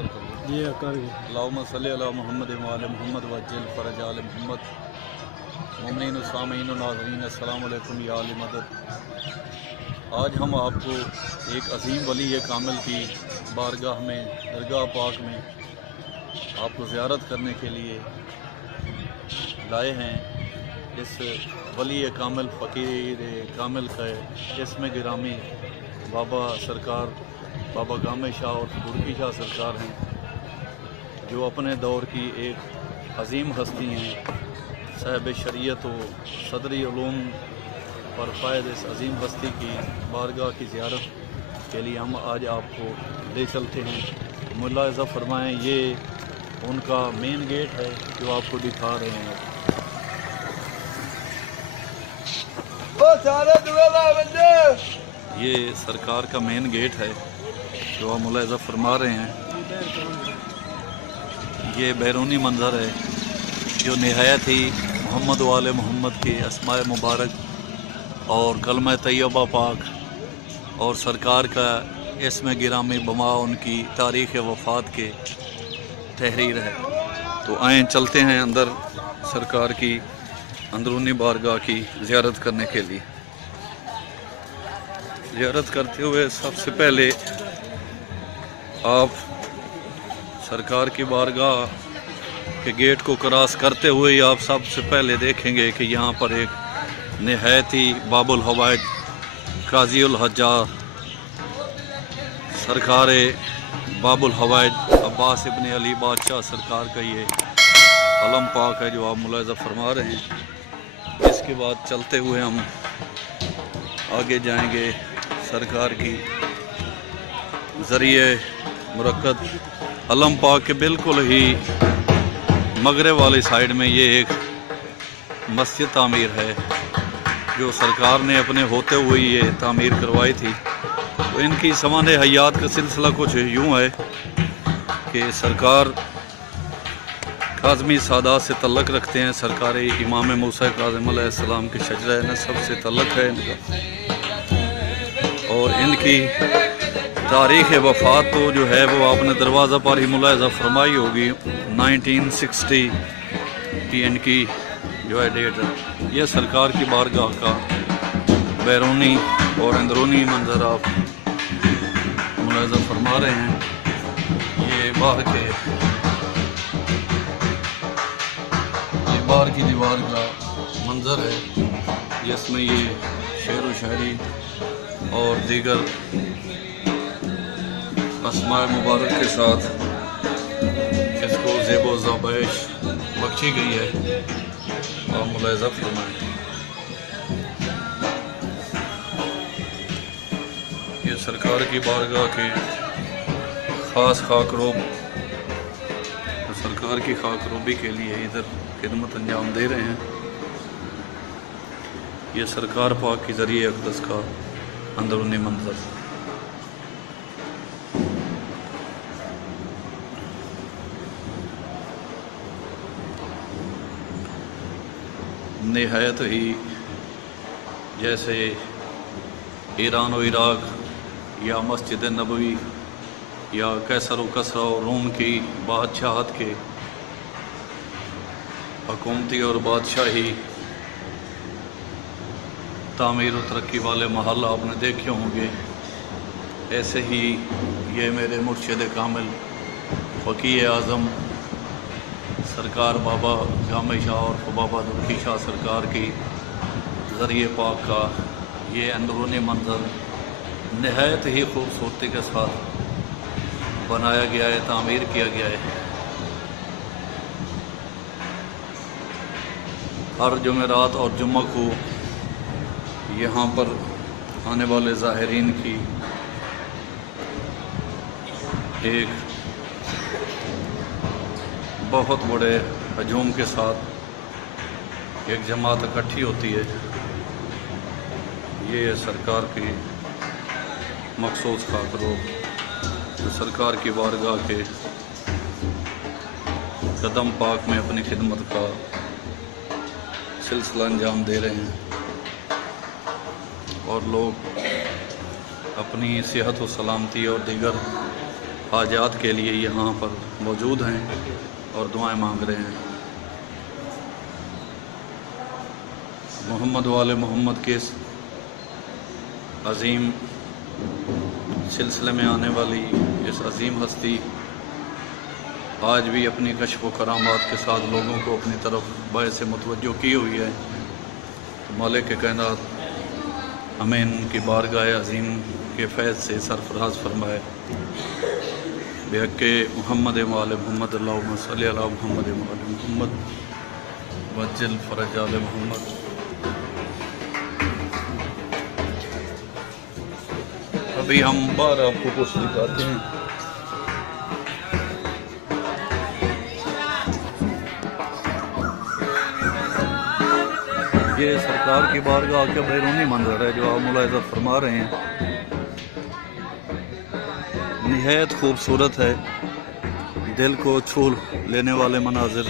इकरार कर लो। जी कर अल्लाहुम्मा सल्ली अला मोहम्मद व आले मोहम्मद वज्जिल फरज आले मोहम्मद। मुमिनीन व सामीन व नाज़रीन, अस्सलामु अलैकुम या अहले मदद। आज हम आपको एक अजीम वली कामिल की बारगाह में, दरगाह पाक में आपको ज़ियारत करने के लिए लाए हैं। इस वली कामिल फ़कीर कामिल का इसमें गिरामी बाबा सरकार बाबा गामे शाह और बुरकी शाह सरकार हैं, जो अपने दौर की एक अजीम हस्ती हैं। साहिब शरीयत व सदरी उलूम पर फ़ायद इस अजीम हस्ती की बारगाह की ज़ियारत के लिए हम आज आपको ले चलते हैं। मुलाहिज़ा फरमाएँ, ये उनका मेन गेट है जो आपको दिखा रहे हैं। ये सरकार का मेन गेट है जो आप मुलाहिज़ा फरमा रहे हैं। ये बैरूनी मंज़र है जो नहायत ही मोहम्मद वाले मोहम्मद के अस्माए मुबारक और कलमा तैयबा पाक और सरकार का इसमें गिरामी बमा उनकी तारीख़ वफ़ात के तहरीर है। तो आएँ चलते हैं अंदर सरकार की अंदरूनी बारगाह की ज़ियारत करने के लिए। ज़ियारत करते हुए सबसे पहले आप सरकार की बारगाह के गेट को क्रॉस करते हुए ही आप सबसे पहले देखेंगे कि यहाँ पर एक नहायत ही बाबुल हवाइज काज़ीउल हज्जाज सरकार बाबुल हवाइज अब्बास इब्न अली बादशाह सरकार का ये अलम पाक है जो आप मुलाहिज़ा फरमा रहे हैं। इसके बाद चलते हुए हम आगे जाएंगे। सरकार की ज़रिए मुरक्कद अलम पाक के बिल्कुल ही मगरब वाली साइड में ये एक मस्जिद तामीर है जो सरकार ने अपने होते हुए ये तामीर करवाई थी। तो इनकी समान हयात का सिलसिला कुछ यूँ है कि सरकार काज़मी सादात से तल्लक़ रखते हैं। सरकार इमाम मूसा काज़िम अलैहिस्सलाम के शजरा नसब से तल्लक़ है इनका। और इनकी तारीख़ वफ़ात तो जो है वो आपने दरवाज़ा पर ही मुलाहिज़ा फरमाई होगी। 1960 की इनकी जो है डेट है। यह सरकार की बारगाह का बैरूनी और अंदरूनी मंज़र आप मुलाहिज़ा फरमा रहे हैं। ये बाहर की दीवार का मंज़र है जिसमें ये शेर व शायरी और दीगर अस्माए मुबारक के साथ इसको ज़ेबो ज़ाबैश बख्शी गई है। और मुलाहिज़ा फरमाएँ, ये सरकार की बारगाह के ख़ास खाकरोब सरकार की खाकरोबी के लिए इधर खिदमत अंजाम दे रहे हैं। ये सरकार पाक की ज़रिए अक़दस का अंदरूनी मंज़र। नहायत ही जैसे ईरान और इराक़ या मस्जिद नबवी या कैसर व कसरा और रोम की बादशाहत के हुकूमती और बादशाही तामीर और तरक्की वाले महल आपने देखे होंगे, ऐसे ही ये मेरे मुर्शिद कामिल फ़कीह आज़म सरकार बाबा गामे शाह और बाबा बुरकी शाह सरकार की ज़रिए पाक का ये अंदरूनी मंज़र नहायत ही खूबसूरती के साथ बनाया गया है, तामीर किया गया है। हर जुमेरात और जुम्मा को यहाँ पर आने वाले ज़ाहिरीन की एक बहुत बड़े हजूम के साथ एक जमात इकट्ठी होती है। ये सरकार की मखसूस खाकरों जो सरकार की बारगाह के कदम पाक में अपनी खिदमत का सिलसिला अंजाम दे रहे हैं और लोग अपनी सेहत व सलामती और दीगर हाजात के लिए यहाँ पर मौजूद हैं और दुआएं मांग रहे हैं। मोहम्मद वाले मोहम्मद के इस अज़ीम सिलसिले में आने वाली इस अज़ीम हस्ती आज भी अपनी कश्फ व करामात के साथ लोगों को अपनी तरफ बायस मुतवज्जो की हुई है। तो मालिक के कायनात हमें इनकी बारगाह अज़ीम के फैज़ से सरफराज फरमाए। बेहक़ मुहम्मद वाले मोहम्मद अल्लाहुम्मा सल्ली अला मुहम्मद वाले मोहम्मद वज्जल फ़रज आले मोहम्मद। अभी हम बार आपको कुछ दिखाते हैं। ये सरकार की बारगाह का बैरूनी मंजर है जो आप मुलाहिज़ा फरमा रहे हैं। निहायत खूबसूरत है, दिल को छू लेने वाले मनाजिर।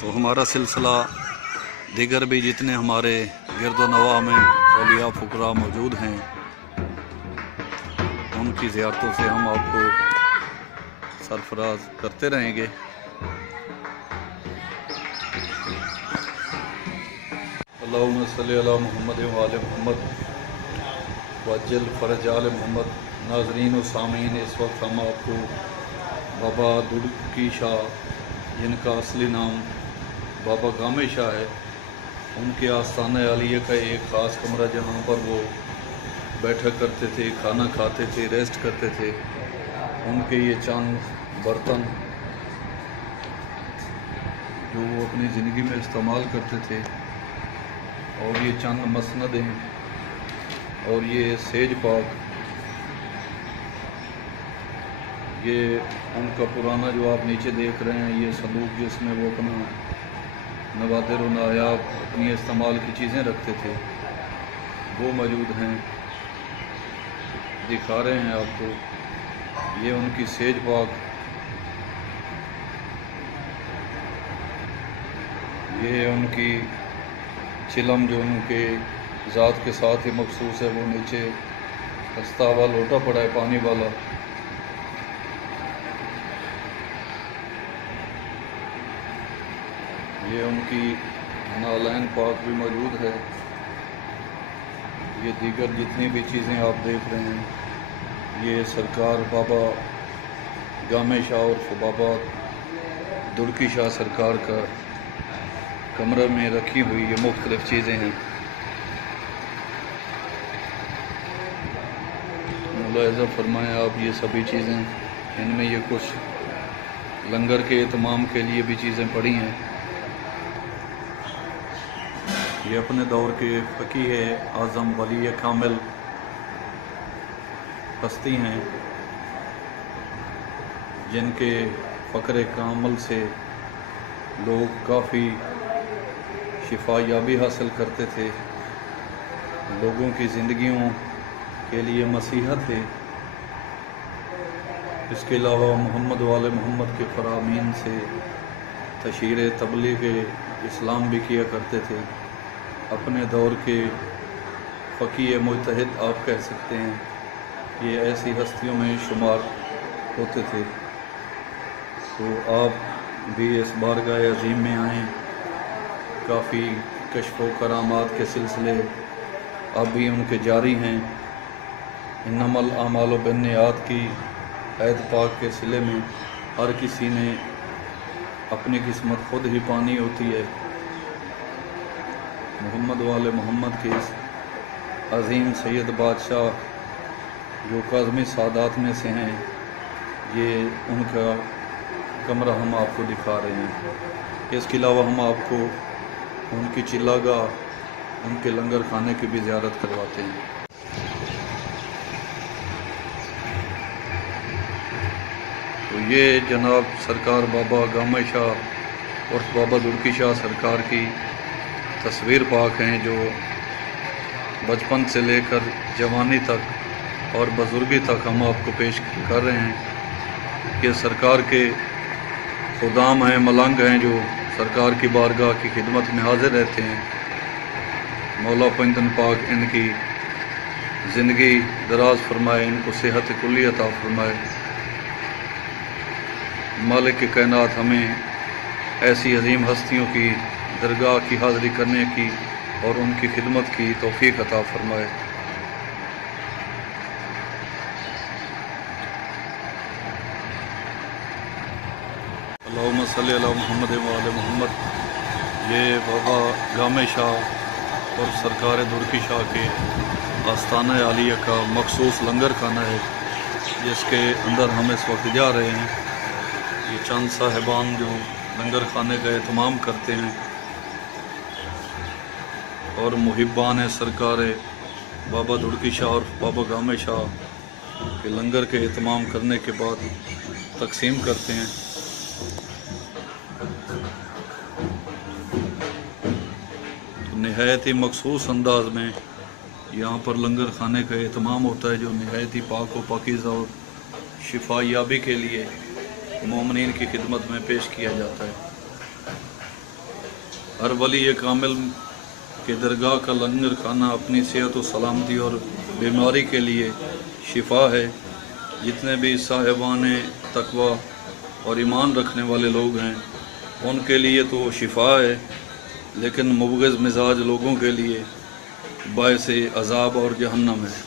तो हमारा सिलसिला दीगर भी जितने हमारे गिरदो नवा में औलिया फुकरा मौजूद हैं उनकी ज़ियारतों से हम आपको सरफराज करते रहेंगे। अल्लाहुम्मा सल्ली अला मुहम्मद वाले मोहम्मद वज्जल फ़रज आले मोहम्मद। नाज़रीन व सामीन, इस वक्त हम आपको बाबा दुर्की शाह, जिनका असली नाम बाबा गामे शाह है, उनके आस्थाना आलिया का एक ख़ास कमरा जहाँ पर वो बैठक करते थे, खाना खाते थे, रेस्ट करते थे, उनके ये चंद बर्तन जो वो अपनी ज़िंदगी में इस्तेमाल करते थे, और ये चंद मसनदें और ये सेज पाक, ये उनका पुराना जो आप नीचे देख रहे हैं ये संदूक जिसमें वो अपना नवादिर व नायाब अपनी इस्तेमाल की चीज़ें रखते थे वो मौजूद हैं, दिखा रहे हैं आपको। ये उनकी सेज पाक, ये उनकी चिलम जो उनके ज़ात के साथ ही मखसूस है, वो नीचे खस्ता हुआ लोटा पड़ा है पानी वाला। ये उनकी नालैन पाक भी मौजूद है। ये दीगर जितनी भी चीज़ें आप देख रहे हैं ये सरकार बाबा गामे शाह और बाबा दुर्की शाह सरकार का कमरे में रखी हुई ये मुख्तलिफ़ चीज़ें हैं। मुलाहिज़ा फरमाएँ आप ये सभी चीज़ें, इनमें ये कुछ लंगर के एहतमाम के लिए भी चीज़ें पड़ी हैं। ये अपने दौर के फ़कीह आज़म वली कामिल हस्ती हैं जिनके फ़क्र कामल से लोग काफ़ी शिफा याबी हासिल करते थे, लोगों की ज़िंदगियों के लिए मसीहा थे। इसके अलावा मोहम्मद वाले मोहम्मद के फ़रामीन से तशहीर तबलीग इस्लाम भी किया करते थे। अपने दौर के फ़कीह मुजतहिद आप कह सकते हैं, ये ऐसी हस्तियों में शुमार होते थे। तो आप भी इस बारगाह अज़ीम में आएँ। काफ़ी कश्फ व करामात के सिलसिले अब भी उनके जारी हैं। इन्नमल आमाल बिन्नियात की ऐद पाक के सिले में हर किसी ने अपनी किस्मत खुद ही पानी होती है। मोहम्मद वाले मोहम्मद के इस अज़ीम सैयद बादशाह जो काज़मी सादात में से हैं, ये उनका कमरा हम आपको दिखा रहे हैं। इसके अलावा हम आपको उनकी चिल्लागाह, उनके लंगर खाने की भी ज़ियारत करवाते हैं। तो ये जनाब सरकार बाबा गामे शाह और बाबा दुर्की शाह सरकार की तस्वीर पाक हैं जो बचपन से लेकर जवानी तक और बुज़ुर्गी तक हम आपको पेश कर रहे हैं। ये सरकार के خدام ہیں، ملنگ ہیں جو سرکار کی بارگاہ کی خدمت میں حاضر رہتے ہیں، مولا پنجتن پاک ان کی زندگی دراز فرمائے، ان کو صحت کلی عطا فرمائے۔ مالک کائنات ہمیں ایسی عظیم ہستیوں کی درگاہ کی حاضری کرنے کی اور ان کی خدمت کی توفیق عطا فرمائے۔ اللہم صلی علی محمد و آل محمد۔ یہ بابا گامے شاہ اور سرکار دھڑکی شاہ کے آستانہ عالیہ کا مخصوص لنگر خانہ ہے، جس کے اندر ہم اس وقت جا رہے ہیں۔ یہ چند صاحبان جو لنگر خانے کا اہتمام کرتے ہیں اور محبان سرکار بابا دھڑکی شاہ اور بابا گامے شاہ کے لنگر کے اہتمام کرنے کے بعد تقسیم کرتے ہیں۔ تو نہایت ہی مخصوص انداز میں یہاں پر لنگر خانے کا اہتمام ہوتا ہے، جو نہایت ہی پاک و پاکیزہ اور شفا یابی کے لیے مومنین کی خدمت میں پیش کیا جاتا ہے۔ ہر ولی کامل کے درگاہ کا لنگر خانہ اپنی صحت و سلامتی اور بیماری کے لیے شفا ہے۔ جتنے بھی صاحبان تقوی اور ایمان رکھنے والے لوگ ہیں ان کے لیے تو شفا ہے، لیکن مبغض مزاج لوگوں کے لیے باعث عذاب اور جہنم ہے۔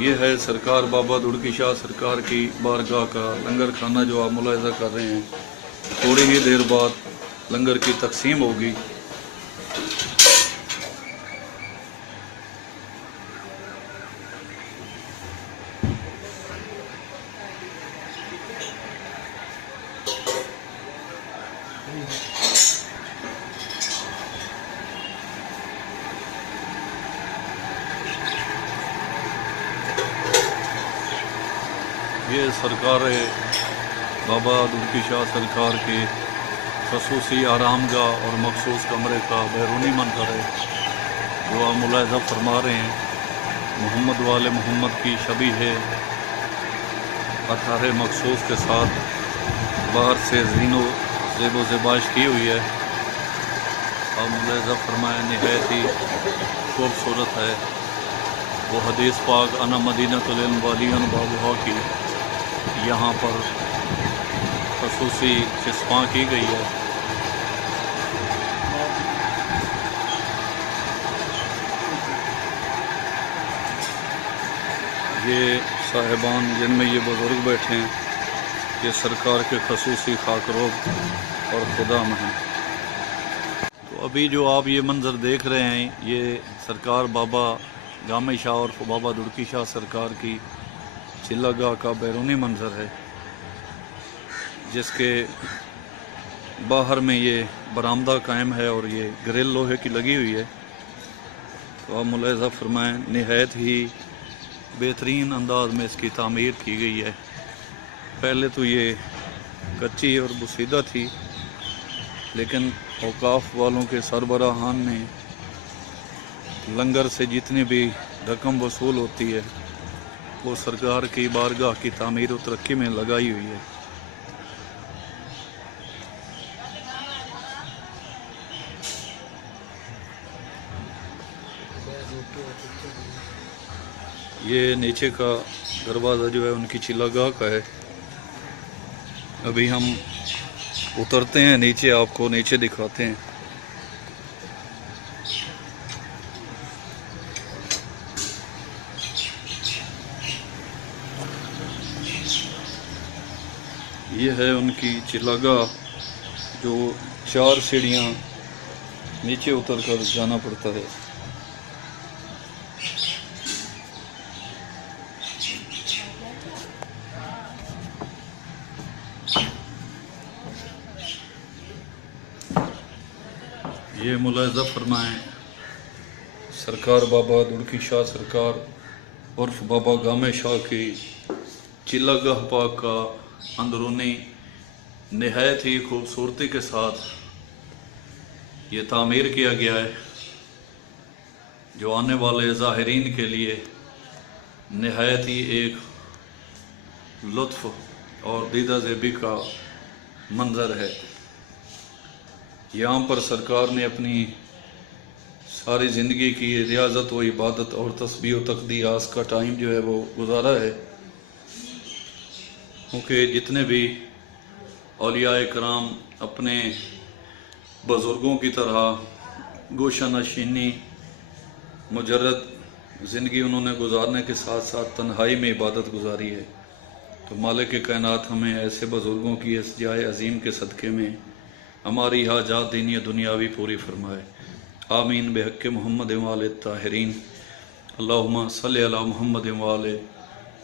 یہ ہے سرکار بابا دھڑکی شاہ سرکار کی بارگاہ کا لنگر خانہ جو آپ ملاحظہ کر رہے ہیں۔ تھوڑی ہی دیر بعد لنگر کی تقسیم ہوگی۔ یہ سرکار بابا دھڑکی شاہ سرکار کے خصوصی آرام گاہ اور مخصوص کمرے کا بیرونی منظر ہے جو آپ ملاحظہ فرما رہے ہیں۔ محمد والے محمد کی شبیہ اطہار مخصوص کے ساتھ باہر سے زین و زیب و زیبائش کی ہوئی ہے۔ آپ ملاحظہ فرمائیں، نہایت ہی خوبصورت ہے۔ وہ حدیث پاک انا مدینۃ العلم والیاں بابوہا کی یہاں پر خصوصی چسپاں کی گئی ہے۔ یہ صاحبان جن میں یہ بزرگ بیٹھے ہیں یہ سرکار کے خصوصی خاکروب اور خدام ہیں۔ تو ابھی جو آپ یہ منظر دیکھ رہے ہیں یہ سرکار بابا گامے شاہ اور بابا دھڑکی شاہ سرکار کی چلہ گاہ کا بیرونی منظر ہے، جس کے باہر میں یہ برآمدہ قائم ہے اور یہ گرل لوہے کی لگی ہوئی ہے۔ تو آپ ملاحظہ فرمائیں، نہایت ہی بہترین انداز میں اس کی تعمیر کی گئی ہے۔ پہلے تو یہ کچی اور بسیدہ تھی، لیکن اوقاف والوں کے سربراہان نے لنگر سے جتنی بھی رقم وصول ہوتی ہے وہ سرکار کی بارگاہ کی تعمیر و ترقی میں لگائی ہوئی ہے۔ یہ نیچے کا دروازہ جو ہے ان کی چلہ گاہ کا ہے۔ ابھی ہم اترتے ہیں نیچے، آپ کو نیچے دکھاتے ہیں۔ یہ ہے ان کی چلہ گاہ، جو 4 سیڑھیاں نیچے اتر کر جانا پڑتا ہے۔ یہ ملاحظہ فرمائیں، سرکار بابا دھڑکی شاہ سرکار عرف بابا گامے شاہ کی چلہ گاہ پاک کا اندرونی نہایت ہی خوبصورتی کے ساتھ یہ تعمیر کیا گیا ہے، جو آنے والے زائرین کے لیے نہایت ہی ایک لطف اور دیدہ زیبی کا منظر ہے۔ یہاں پر سرکار نے اپنی ساری زندگی کی ریاضت و عبادت اور تسبیح و تقدیس کا ٹائم جو ہے وہ گزارا ہے، کیونکہ جتنے بھی اولیاء کرام اپنے بزرگوں کی طرح گوشہ نشینی مجرد زندگی انہوں نے گزارنے کے ساتھ ساتھ تنہائی میں عبادت گزاری ہے، تو مالک کائنات ہمیں ایسے بزرگوں کی اس جائے عظیم کے صدقے میں ہماری حاجات دینی دنیاوی پوری فرمائے، آمین بحق محمد وآل الطاہرین، اللہم صلی علی محمد وآل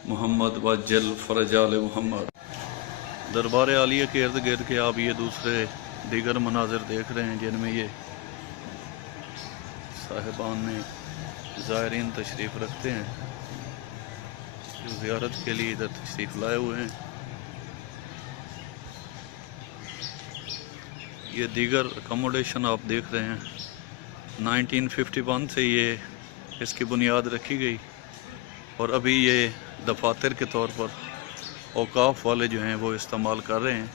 محمد وجل فرج آل محمد۔ دربار عالیہ کے ارد گرد کے آپ یہ دوسرے دیگر مناظر دیکھ رہے ہیں، جن میں یہ صاحبان نے زائرین تشریف رکھتے ہیں جو زیارت کے لیے ادھر تشریف لائے ہوئے ہیں۔ یہ دیگر اکاموڈیشن آپ دیکھ رہے ہیں، 1951 سے یہ اس کی بنیاد رکھی گئی اور ابھی یہ دفاتر کے طور پر اوقاف والے جو ہیں وہ استعمال کر رہے ہیں۔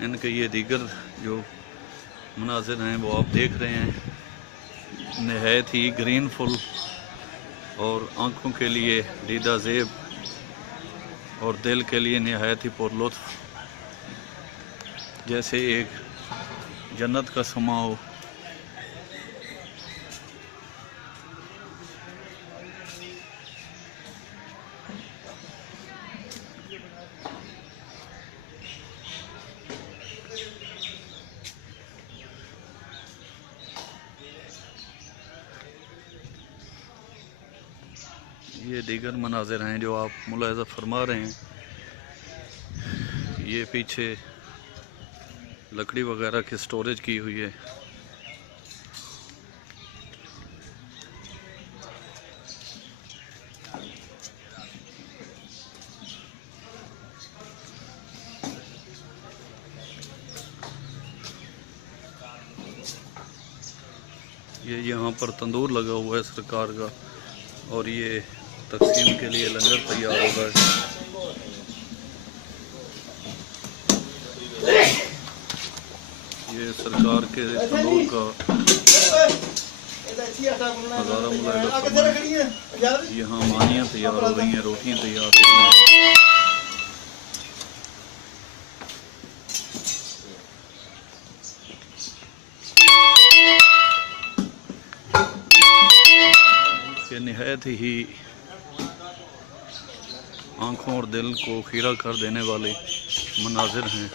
ان کے یہ دیگر جو مناظر ہیں وہ آپ دیکھ رہے ہیں، نہایت ہی گرین فل اور آنکھوں کے لیے دیدہ زیب اور دل کے لیے نہایت ہی پر لطف، جیسے ایک جنت کا سما ہو۔ یہ دیگر مناظر ہیں جو آپ ملاحظہ فرما رہے ہیں، یہ پیچھے لکڑی وغیرہ کی سٹوریج کی ہوئی ہے۔ یہ یہاں پر تندور لگا ہوا ہے سرکار کا، اور یہ تقسیم کے لیے لنگر تیار ہوگا۔ یہ سرکار کے تندور کا نظارہ ملاحظہ فرمائیں، یہاں مانیاں تیار ہو رہی ہیں، روٹیاں تیار ہو رہی ہیں۔ یہ نہایت ہی آنکھوں اور دل کو خیرہ کر دینے والے مناظر ہیں۔